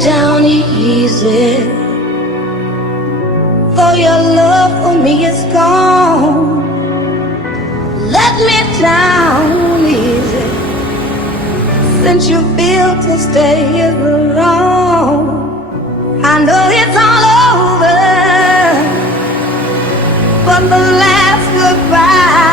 down easy, for your love for me is gone. Let me down easy, since you feel to stay here alone. I know it's all over, but the last goodbye